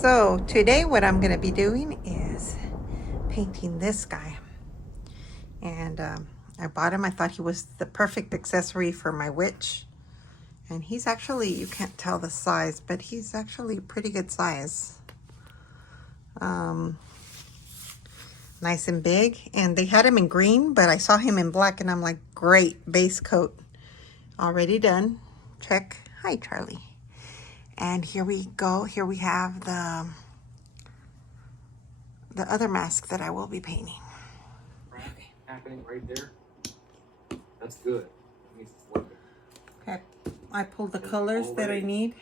So today what I'm going to be doing is painting this guy. And I bought him. I thought he was the perfect accessory for my witch. And he's actually, you can't tell the size, but he's actually a pretty good size. Nice and big. And they had him in green, but I saw him in black and I'm like, great, base coat. Already done. Check. Hi, Charlie. And here we go. Here we have the other mask that I will be painting. Happening right there. That's good. That means it's working. Okay, I pulled the colors that I need.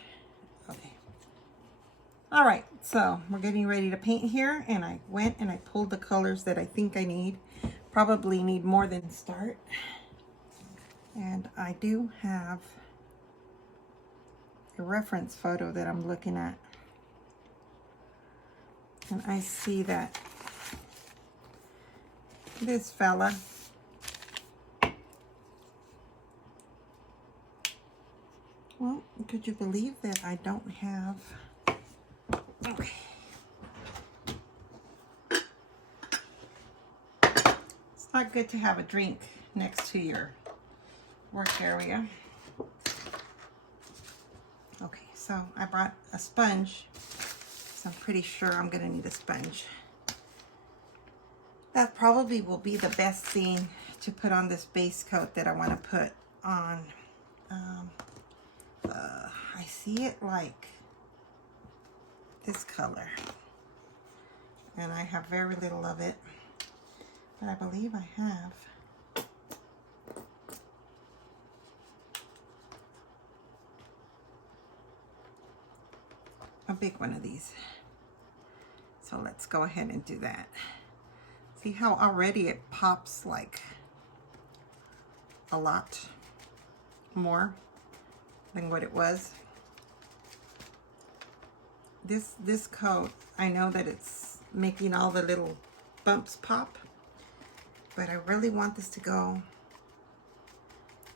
Okay. All right, so we're getting ready to paint here, and I went and I pulled the colors that I think I need. Probably need more than start. And I do have a reference photo that I'm looking at. And I see that this fella well, could you believe that I don't have, okay. It's not good to have a drink next to your work area. Okay, so I brought a sponge, so I'm pretty sure I'm gonna need a sponge. That probably will be the best thing to put on this base coat that I want to put on. I see it like this color, and I have very little of it, but I believe I have a big one of these. So let's go ahead and do that. See how already it pops like a lot more than what it was. This coat, I know that it's making all the little bumps pop, but I really want this to go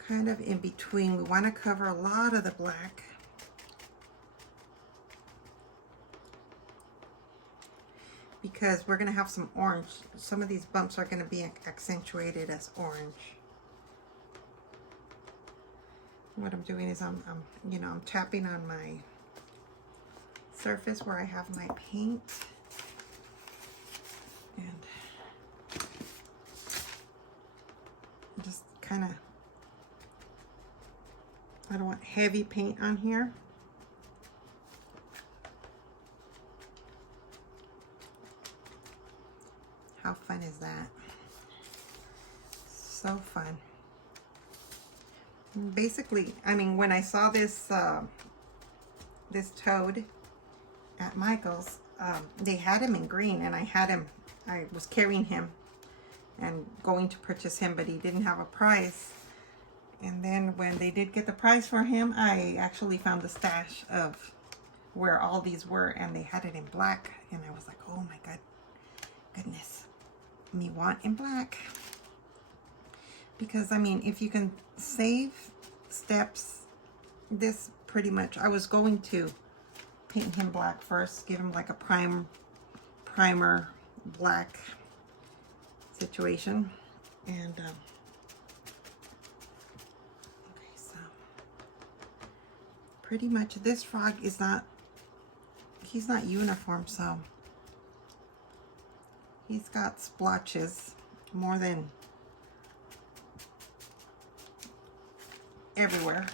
kind of in between. We want to cover a lot of the black. Because we're going to have some orange. Some of these bumps are going to be accentuated as orange. What I'm doing is I'm tapping on my surface where I have my paint. And just kind of, I don't want heavy paint on here. How fun is that? So fun. Basically, I mean, when I saw this this toad at Michael's, they had him in green, and I was carrying him and going to purchase him, but he didn't have a price. And then when they did get the price for him, I actually found the stash of where all these were, and they had it in black, and I was like, oh my goodness, me want in black. Because I mean, if you can save steps, this pretty much, I was going to paint him black first, give him like a primer black situation. And okay, so pretty much this frog is not, he's not uniform, so he's got splotches more than everywhere.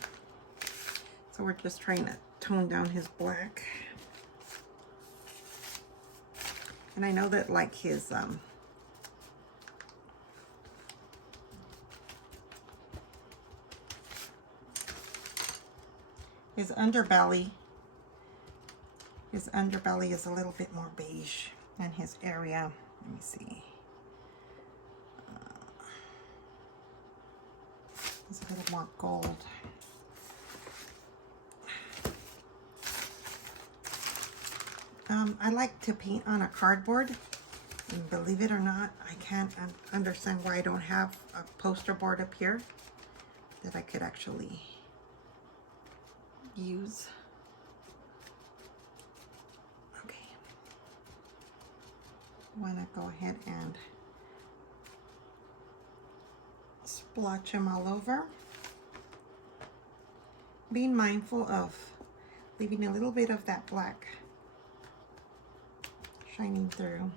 So we're just trying to tone down his black. And I know that like his underbelly is a little bit more beige than his area. Let me see. It's a little more gold. I like to paint on a cardboard, and believe it or not, I can't understand why I don't have a poster board up here that I could actually use. Okay. want to go ahead and splotch them all over. Being mindful of leaving a little bit of that black shining through.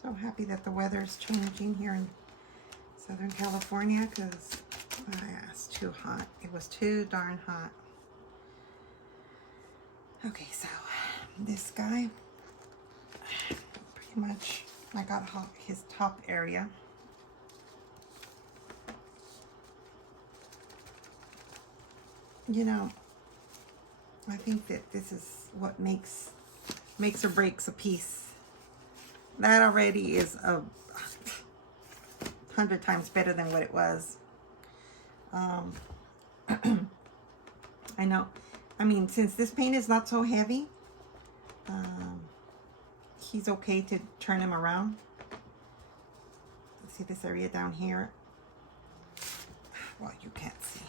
So happy that the weather is changing here in Southern California, because it's too hot. It was too darn hot. Okay, so this guy, pretty much I got his top area. You know, I think that this is what makes or breaks a piece. That already is 100 times better than what it was. I know. I mean, since this paint is not so heavy, he's okay to turn him around. See this area down here? Well, you can't see.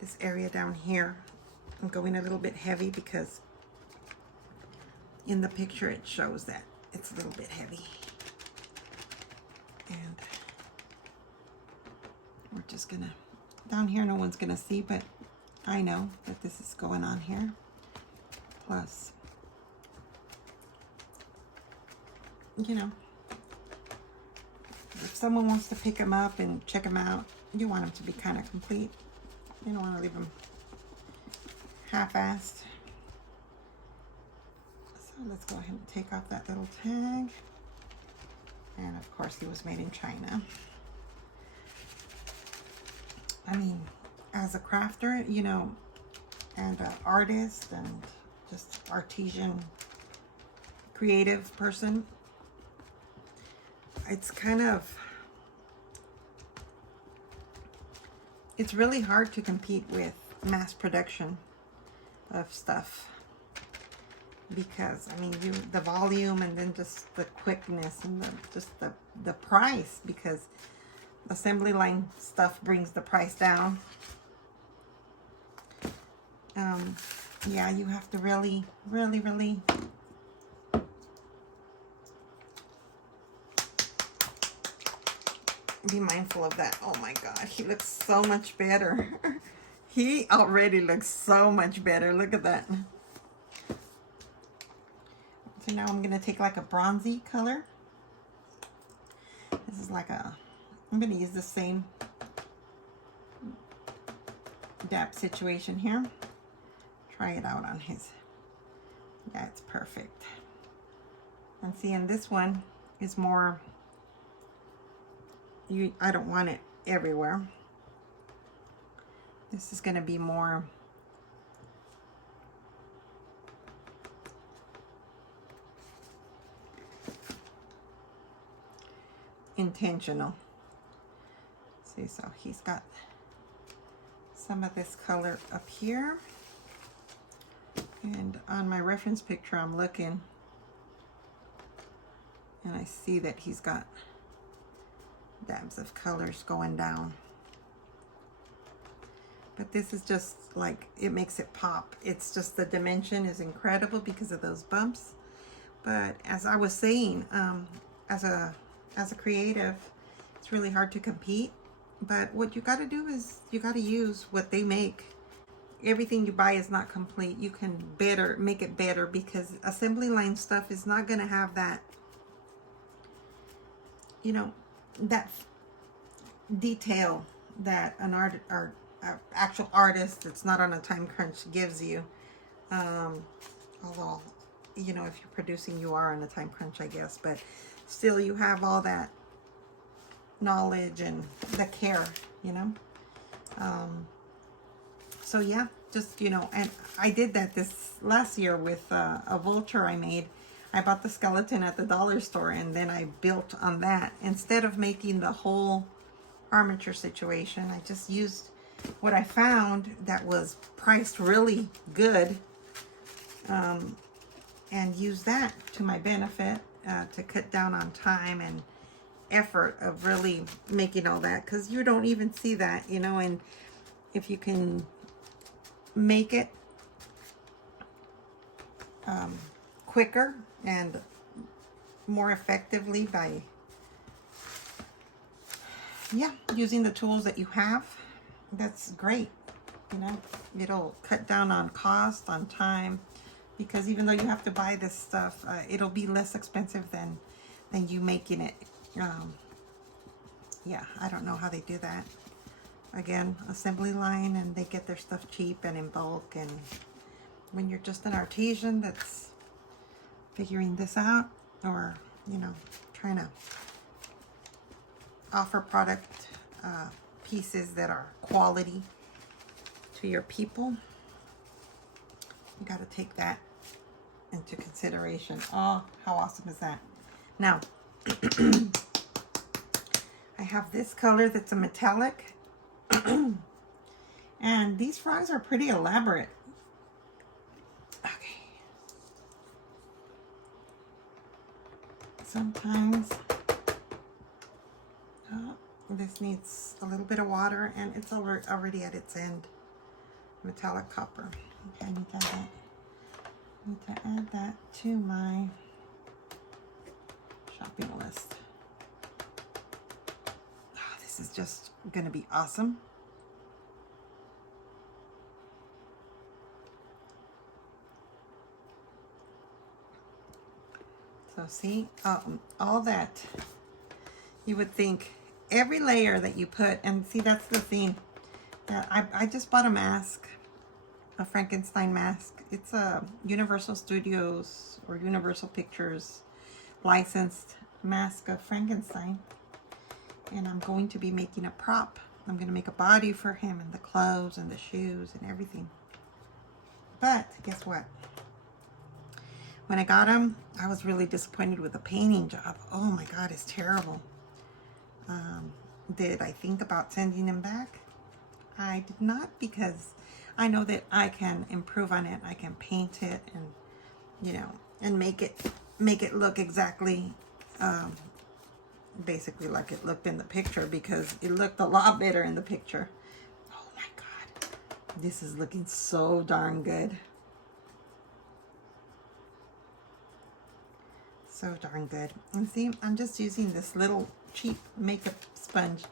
This area down here, I'm going a little bit heavy because in the picture it shows that it's a little bit heavy. And we're just gonna, down here no one's gonna see, but I know that this is going on here. Plus, you know, if someone wants to pick them up and check them out, you want them to be kind of complete. You don't want to leave them half-assed. So let's go ahead and take off that little tag. And of course he was made in China. I mean, as a crafter, you know, and an artist and just artisan creative person, it's kind of, it's really hard to compete with mass production of stuff, because I mean, the volume, and then just the quickness, and the price, because assembly line stuff brings the price down. Yeah, you have to really be mindful of that. Oh my God, he looks so much better. He already looks so much better. Look at that. So now I'm gonna take like a bronzy color. This is like I'm gonna use the same dab situation here. Try it out on his. Yeah, it's perfect. And see, and this one is more, I don't want it everywhere. This is going to be more intentional. See, so he's got some of this color up here. And on my reference picture, I'm looking and I see that he's got dabs of colors going down. But this is just like, it makes it pop. It's just, the dimension is incredible because of those bumps. But as I was saying, as a creative, it's really hard to compete. But what you got to do is you got to use what they make. Everything you buy is not complete. You can make it better, because assembly line stuff is not going to have that, you know, that detail that an actual artist that's not on a time crunch gives you. Although, you know, if you're producing, you are on a time crunch, I guess, but still you have all that knowledge and the care, you know. So yeah, just, you know, and I did that this last year with a vulture I made. I bought the skeleton at the dollar store, and then I built on that. Instead of making the whole armature situation, I just used what I found that was priced really good, and use that to my benefit, to cut down on time and effort of really making all that, because you don't even see that, you know. And if you can make it quicker and more effectively by, yeah, using the tools that you have. That's great. You know, it'll cut down on cost, on time, because even though you have to buy this stuff, it'll be less expensive than you making it. Yeah, I don't know how they do that. Again, assembly line, and they get their stuff cheap and in bulk. And when you're just an artisan that's figuring this out, or, you know, trying to offer product pieces that are quality to your people, you got to take that into consideration. Oh, how awesome is that? Now, I have this color that's a metallic. And these frogs are pretty elaborate. Okay. Sometimes this needs a little bit of water, and it's already at its end. Metallic copper. Okay, I need to add that to my shopping list. Oh, this is just gonna be awesome. So see, all that, you would think every layer that you put, and see, that's the thing. I just bought a mask, a Frankenstein mask. It's a Universal Studios or Universal Pictures licensed mask of Frankenstein. And I'm going to be making a prop. I'm going to make a body for him, and the clothes and the shoes and everything. But guess what? When I got him, I was really disappointed with the painting job. Oh my God, it's terrible. Did I think about sending him back? I did not, because I know that I can improve on it. I can paint it, and, you know, and make it look exactly, basically like it looked in the picture, because it looked a lot better in the picture. Oh my God, this is looking so darn good. So darn good. And see, I'm just using this little cheap makeup sponge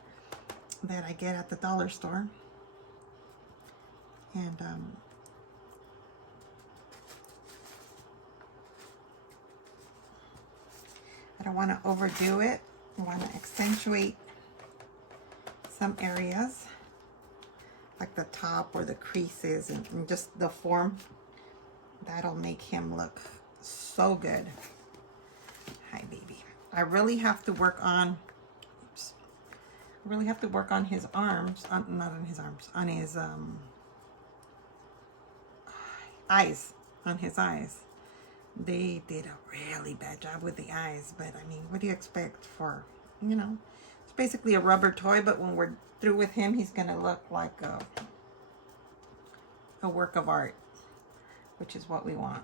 that I get at the dollar store. And I don't want to overdo it. I want to accentuate some areas, like the top or the creases, and just the form. That'll make him look so good. Hi, baby. I really have to work on, oops, I really have to work on his arms, not on his arms, on his eyes, on his eyes. They did a really bad job with the eyes, but I mean, what do you expect for, you know, it's basically a rubber toy, but when we're through with him, he's gonna look like a work of art, which is what we want.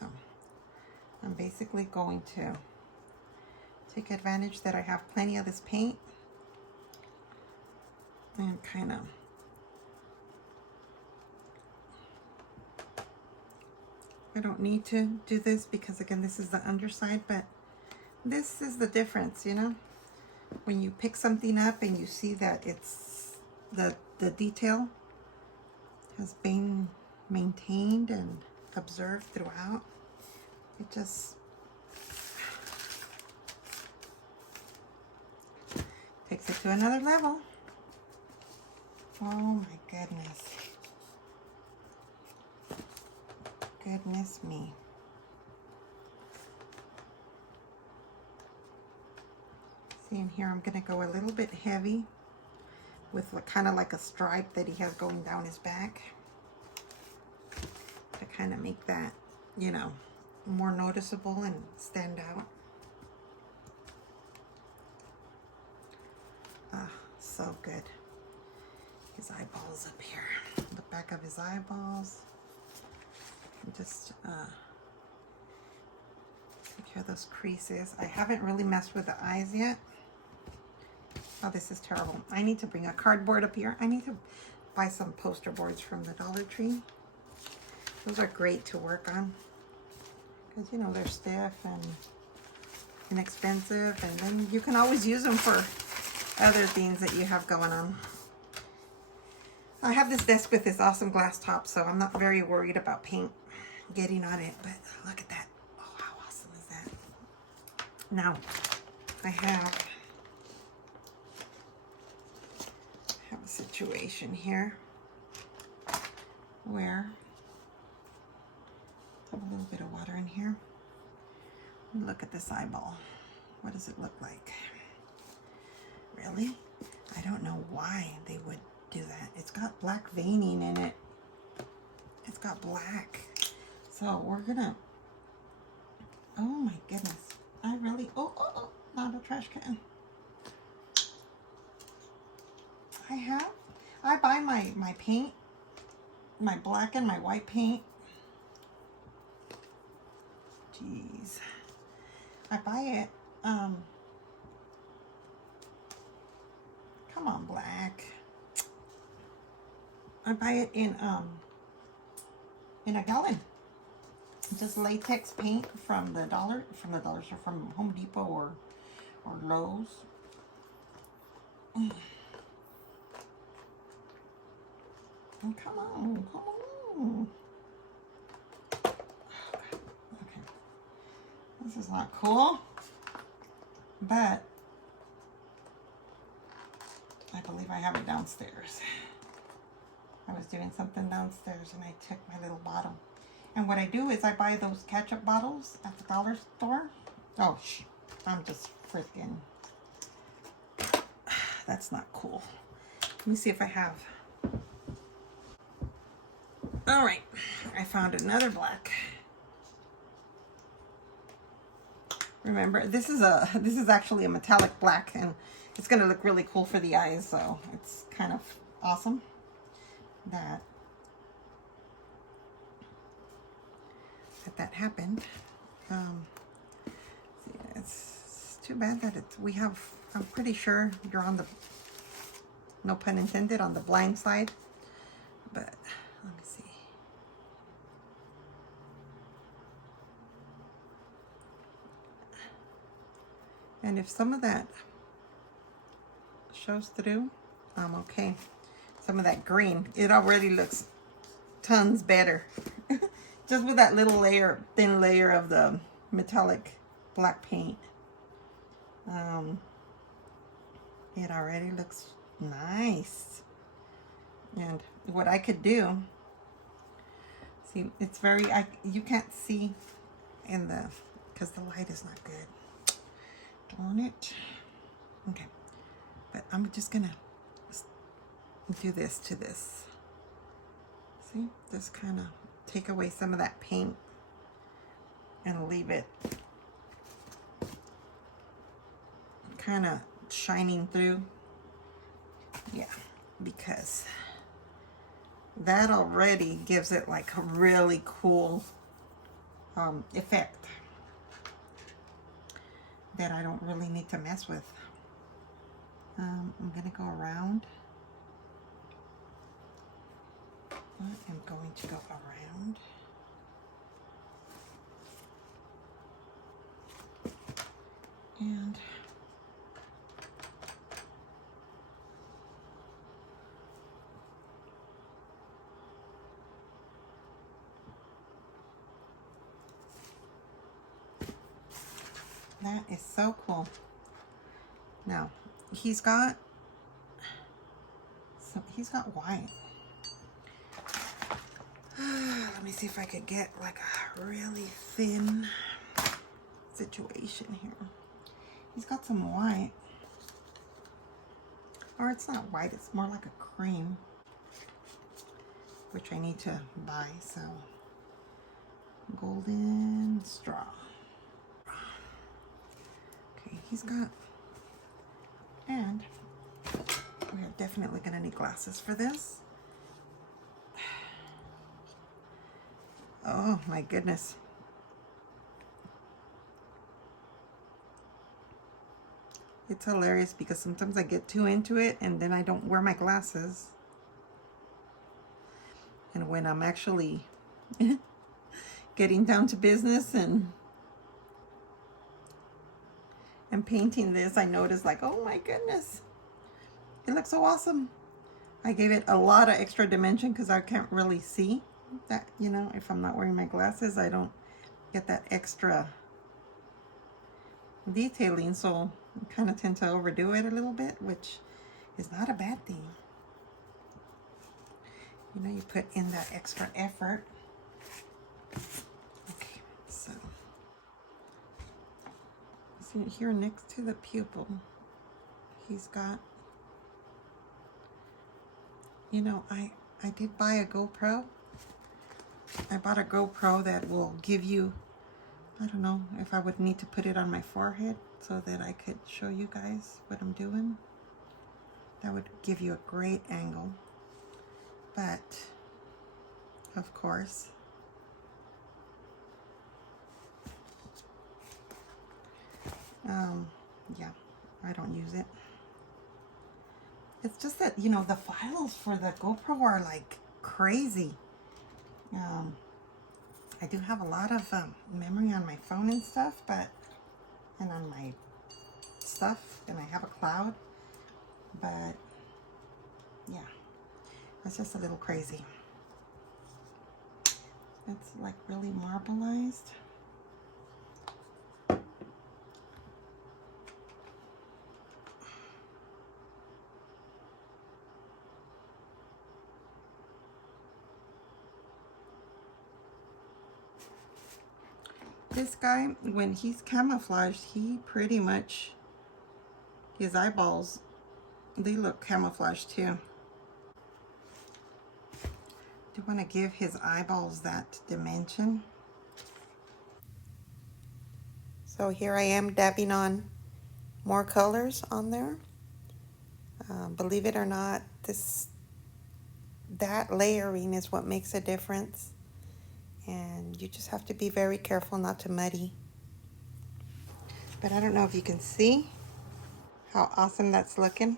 So I'm basically going to take advantage that I have plenty of this paint and kind of I don't need to do this, because again, this is the underside, but this is the difference, you know, when you pick something up and you see that it's the detail has been maintained and observed throughout. It just takes it to another level. Oh my goodness. Goodness me. See, in here I'm going to go a little bit heavy with kind of like a stripe that he has going down his back, to kind of make that, you know, more noticeable and stand out. Ah, so good. His eyeballs up here, the back of his eyeballs. And just take care of those creases. I haven't really messed with the eyes yet. Oh, this is terrible. I need to bring a cardboard up here. I need to buy some poster boards from the Dollar Tree. Those are great to work on because, you know, they're stiff and inexpensive, and then you can always use them for other things that you have going on. I have this desk with this awesome glass top, so I'm not very worried about paint getting on it, but look at that. Oh, how awesome is that? Now, I have a situation here where I have a little bit of water in here. Look at this eyeball. What does it look like? Really? I don't know why they would do that. It's got black veining in it. It's got black. So we're gonna, oh my goodness. I really, oh, not a trash can. I buy my paint, my black and my white paint. Jeez. I buy it, come on, black. I buy it in a gallon. Just latex paint from the dollars or from Home Depot or Lowe's. Oh, come on. Okay. This is not cool, but I believe I have it downstairs. I was doing something downstairs and I took my little bottle. And what I do is I buy those ketchup bottles at the dollar store. Oh, I'm just freaking. That's not cool. Let me see if I have. All right, I found another black. Remember, this is actually a metallic black, and it's gonna look really cool for the eyes. So it's kind of awesome that happened. It's too bad that I'm pretty sure you're on the, no pun intended, on the blind side, but let me see. And if some of that shows through, I'm okay. Some of that green, it already looks tons better. Just with that little thin layer of the metallic black paint. It already looks nice. And what I could do, see, it's very, you can't see because the light is not good. Darn it. Okay, but I'm just gonna do this to this. See, just kind of take away some of that paint and leave it kind of shining through. Yeah, because that already gives it like a really cool effect that I don't really need to mess with. I'm gonna go around. I'm going to go around. And that is so cool. Now, he's got white. Let me see if I could get like a really thin situation here. He's got some white. Or it's not white, it's more like a cream, which I need to buy, so golden straw. Okay, he's got, and we are definitely gonna need glasses for this. Oh my goodness. It's hilarious because sometimes I get too into it and then I don't wear my glasses. when I'm actually getting down to business and painting this, I noticed like, oh my goodness, it looks so awesome. I gave it a lot of extra dimension because I can't really see that, you know, if I'm not wearing my glasses, I don't get that extra detailing, so I kind of tend to overdo it a little bit, which is not a bad thing. You know, you put in that extra effort. Okay, so see here next to the pupil, he's got, you know, I did buy a GoPro. I bought a GoPro that will give you, I don't know if I would need to put it on my forehead so that I could show you guys what I'm doing. That would give you a great angle. But, of course, yeah, I don't use it. It's just that, you know, the files for the GoPro are like crazy. I do have a lot of memory on my phone and stuff, but, and on my stuff, and I have a cloud, but yeah, it's just a little crazy. It's like really marbleized. This guy, when he's camouflaged, he pretty much, his eyeballs, they look camouflaged too. Do want to give his eyeballs that dimension. So here I am dabbing on more colors on there. Believe it or not, that layering is what makes a difference. And you just have to be very careful not to muddy. But I don't know if you can see how awesome that's looking.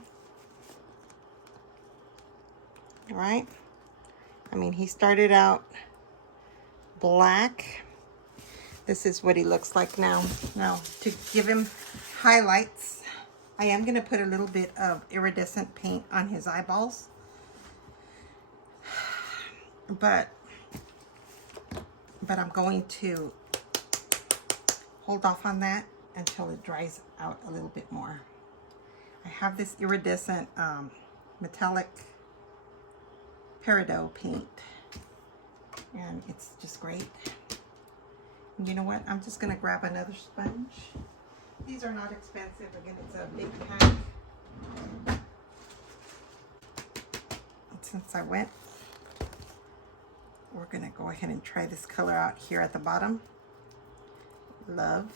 All right. I mean, he started out black. This is what he looks like now. Now, to give him highlights, I am going to put a little bit of iridescent paint on his eyeballs. But I'm going to hold off on that until it dries out a little bit more. I have this iridescent metallic peridot paint, and it's just great. And you know what? I'm just gonna grab another sponge. These are not expensive. Again, it's a big pack. And since I went, we're gonna go ahead and try this color out here at the bottom. Love.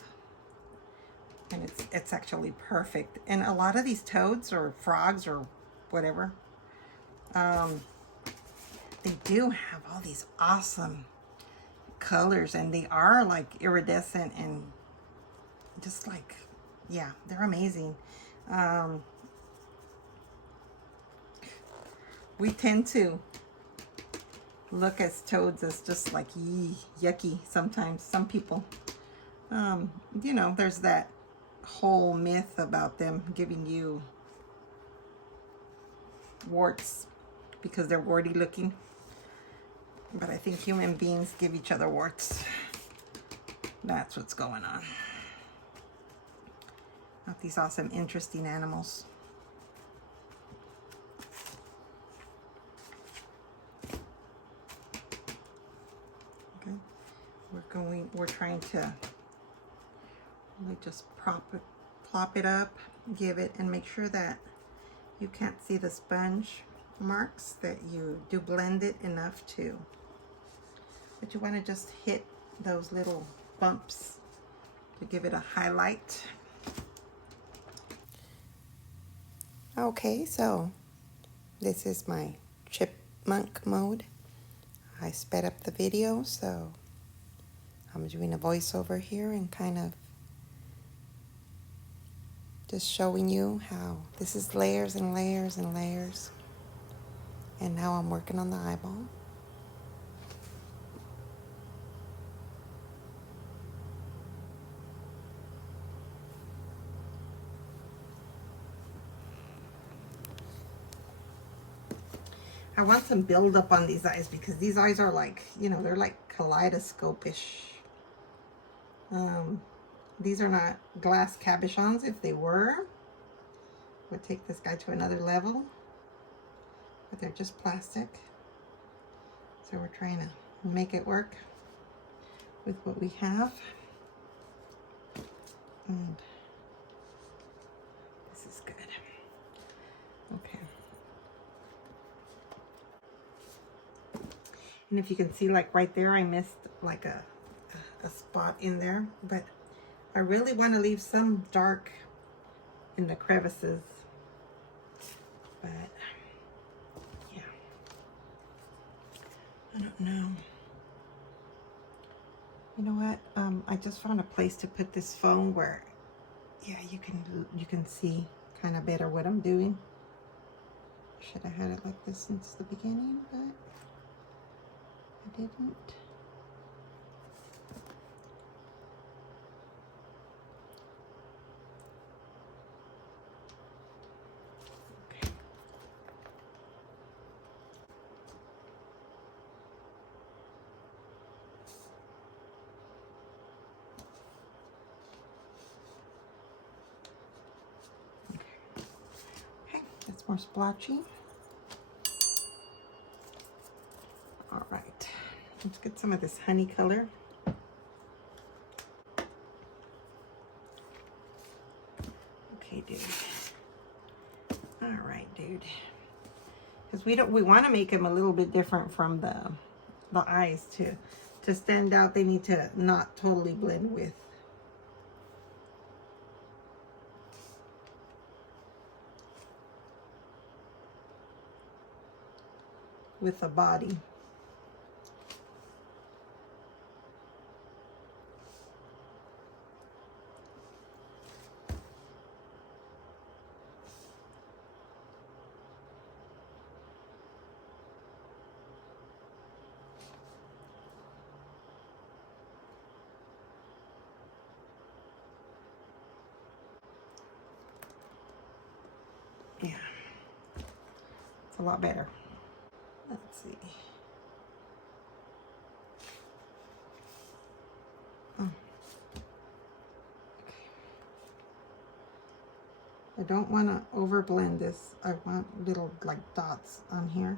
And it's actually perfect. And a lot of these toads or frogs or whatever, they do have all these awesome colors, and they are like iridescent and just like, yeah, they're amazing. We tend to look at toads as just like yucky sometimes, some people. You know, there's that whole myth about them giving you warts because they're warty looking. But I think human beings give each other warts. That's what's going on. Not these awesome, interesting animals. Okay, we're trying to really just plop it up, give it, and make sure that you can't see the sponge marks, that you do blend it enough to, but you want to just hit those little bumps to give it a highlight. Okay, so this is my chipmunk mode. I sped up the video, so I'm doing a voiceover here and kind of just showing you how this is layers and layers and layers. And now I'm working on the eyeball. I want some buildup on these eyes because these eyes are like, you know, they're like kaleidoscope-ish. These are not glass cabochons. If they were, would take this guy to another level. But they're just plastic. So we're trying to make it work with what we have. And this is good. Okay. And if you can see, like right there, I missed like a spot in there, but I really want to leave some dark in the crevices. But yeah, I don't know. You know what? I just found a place to put this phone where, yeah, you can see kind of better what I'm doing. Should have had it like this since the beginning, but I didn't. Okay, that's more splotchy. All right, let's get some of this honey color. Okay, dude. All right, dude. Because we want to make him a little bit different from the eyes too. To stand out, they need to not totally blend with the body. Yeah, it's a lot better. Let's see. Oh. Okay. I don't want to over blend this. I want little like dots on here.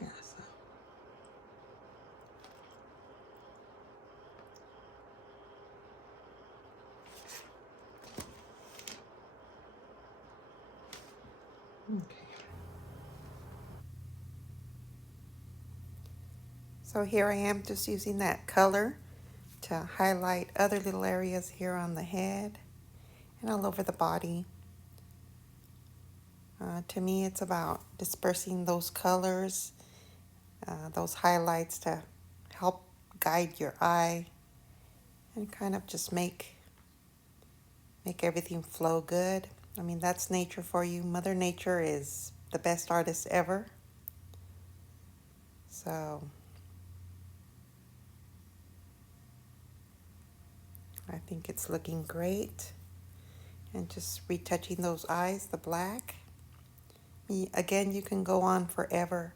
Yeah, so. Okay. So here I am just using that color to highlight other little areas here on the head and all over the body. To me, it's about dispersing those colors, those highlights to help guide your eye and kind of just make everything flow good. I mean, that's nature for you. Mother Nature is the best artist ever. So I think it's looking great. And just retouching those eyes, the black. Again, you can go on forever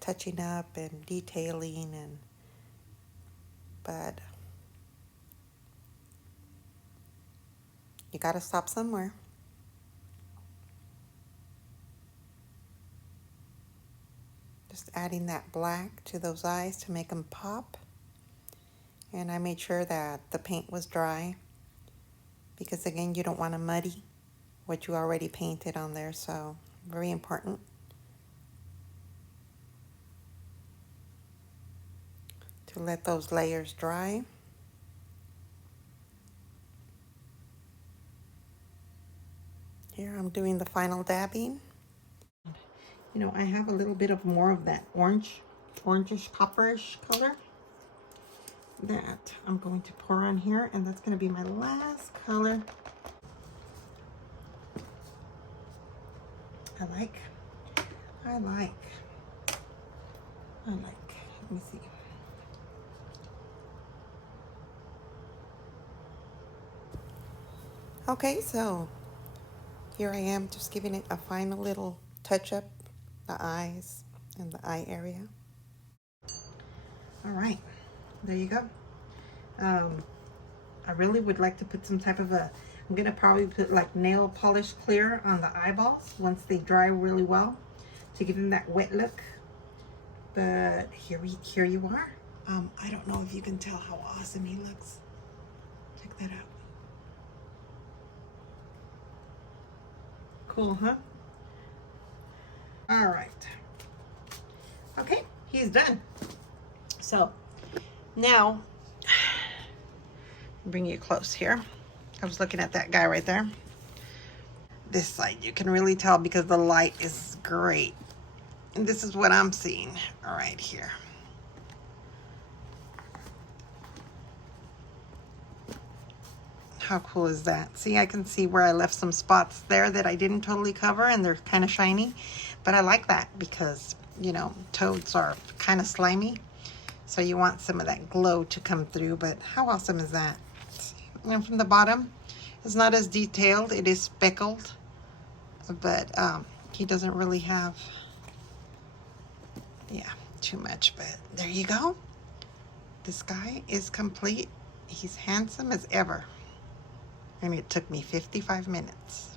touching up and detailing, but you got to stop somewhere. Just adding that black to those eyes to make them pop. And I made sure that the paint was dry because, again, you don't want to muddy what you already painted on there, so very important. To let those layers dry. Here I'm doing the final dabbing. You know, I have a little bit of more of that orangish, copperish color that I'm going to pour on here, and that's going to be my last color. I like Let me see. Okay, so here I am just giving it a final little touch up, the eyes and the eye area. All right, there you go. I really would like to put some type of I'm gonna probably put like nail polish clear on the eyeballs once they dry really well to give them that wet look. But here you are. I don't know if you can tell how awesome he looks. Check that out. Cool, huh? All right. Okay, he's done. So now, bring you close here. I was looking at that guy right there. This side, you can really tell because the light is great. And this is what I'm seeing right here. How cool is that? See, I can see where I left some spots there that I didn't totally cover and they're kind of shiny. But I like that because, you know, toads are kind of slimy. So you want some of that glow to come through. But how awesome is that? And from the bottom, it's not as detailed. It is speckled. But he doesn't really have, yeah, too much. But there you go. This guy is complete. He's handsome as ever. And it took me 55 minutes.